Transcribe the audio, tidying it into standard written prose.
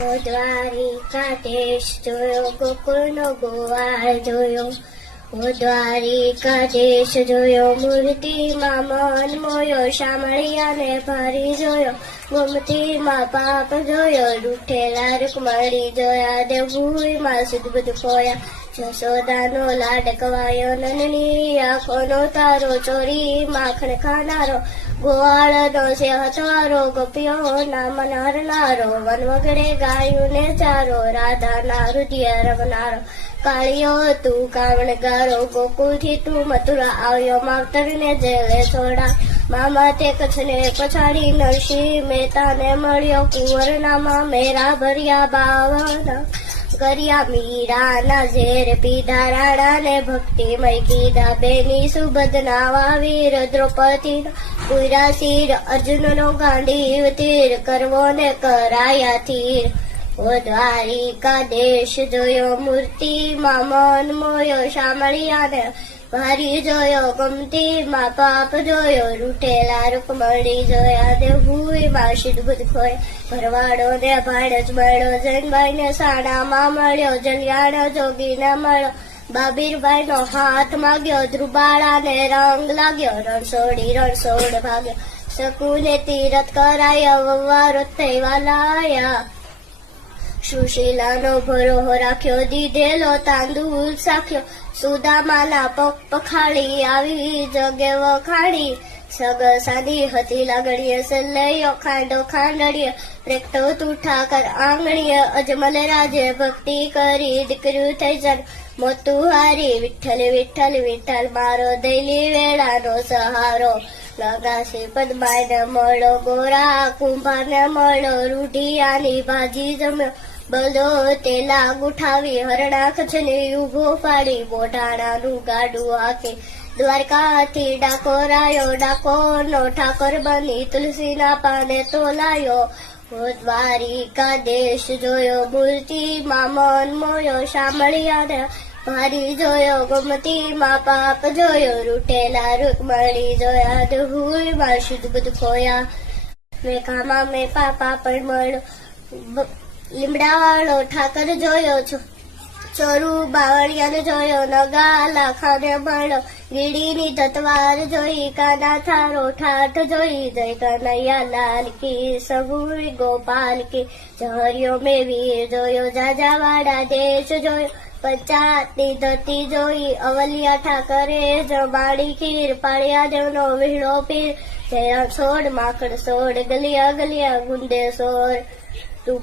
દ્વારિકાધીશ જોયો, ગોકુળનો ગોવાળ જોયો. દ્વારિકાધીશ જોયો, મૂર્તિમાં મન મોયો. શામળિયાને ભરી જોયો, ગોમતીમાં પાપ જોયો. રૂઠેલા રૂકમણી જોયા, દેવભૂમિમાં શુદ્ધ બુદ્ધ ખોયા. જશોદાનો લાડ કવાયો, નંદની આંખોનો તારો. ચોરી માખણ ખાનારો, ગોવાળનો છે હથવારો. ગોપીઓના મન હરનારો, વન વગડે ગાયું ને ચારો. રાધાના હૃદય રમનારો, કાળિયો તું કાવણગારો. ગોકુળથી તું મથુરા આવ્યો, માવતરને જેલે છોડા. મામા તે કચ્છને પછાડી, નરસિંહ મહેતાને મળ્યો. કુંવરનામાં મેરા ભર્યા બાવના કર્યા. મીરાના ઝેર પીધા, રાણાને ભક્તિમય કીધા. બેની સુબદના વાવીર, દ્રૌપદીનો પૂરા શીર. અર્જુનનો ગાંડીવ તીર, કરવો ને કરાયા તીર. દ્વારિકાધીશ જોયો, મૂર્તિમાં મન મોયો. શામળિયાને ભારી જોયો, ગમતીમાં પાપ જોયો. રૂઠેલા રૂકમણી જોયા, દેવભૂમિમાં શુદ્ધ બુદ્ધ ખોયા. ભરવાડો ને ભાડ જ મળ્યો, જૈનભાઈ ને સાડામાં મળ્યો. જલિયાણો જોગીને મળ્યો, બાબીરભાઈ નો હાથ માગ્યો. ધ્રુબાળાને રંગ લાગ્યો, રણછોડી રણછોડ ભાગ્યો. શકુને તીરથ કરાયા, વવારો થઈવા લાયા. સુશીલાનો ભરોહો રાખ્યો, દીધેલો તાંદુલ સાખ્યો. સુદામાના પગ પખાડી, આવી જગે વખાડી. સગસાની હતી લાગણીએ, સલ્લૈયો ખાંડો ખાંડણીએ. પ્રેકટો તું ઠાકર આંગણીએ, અજમલ રાજે ભક્તિ કરી. દીકરું થઈ જન મોતું હારી, વિઠ્ઠલ વિઠ્ઠલ વિઠ્ઠલ મારો. દૈલી વેળાનો સહારો, લગાશી પદમાઈને મળો. ગોરા કુંભારને મળો, રૂઢિયાની ભાજી જમ્યો. બળદો તેલા ગુઠાવી, હરણા કચ્છને ઉભો પાડી. બોઢાણાનું ગાડું આખી, દ્વારકાથી ડાકોર આયો. ડાકોરનો ઠાકોર બની, તુલસીના પાને તોલાયો. દ્વારિકાધીશ જોયો, મૂર્તિમાં મન મોયો. શામળિયાને ભારી જોયો, ગમતીમાં પાપ જોયો. રૂઠેલા રૂકમણી જોયા, દેવભૂમિમાં શુદ્ધ બુદ્ધ ખોયા. મેઘામાં મેં પાપા પણ મળ્યો, લીમડાવાળો ઠાકર જોયો છો. ચોરું બાવળિયાને જોયો, નગા લાખાને મળ્યો. ગીડીની તતવાર જોઈ, કાના થારો ઠાઠ જોઈ. જય કનૈયા લાલ કી, સબુરી ગોપાલ કી. જહરિયો મેં વીર જોયો, જાજાવાડા દેશ જોયો. પંચાયતની ધરતી જોઈ, અવલિયા ઠાકરે જમાડી ખીર. પાળિયા દેવનો વિહળો પીર, જયા છોડ માખણ સોડ. ગલિયા ગલિયા ગુંદે સોર તું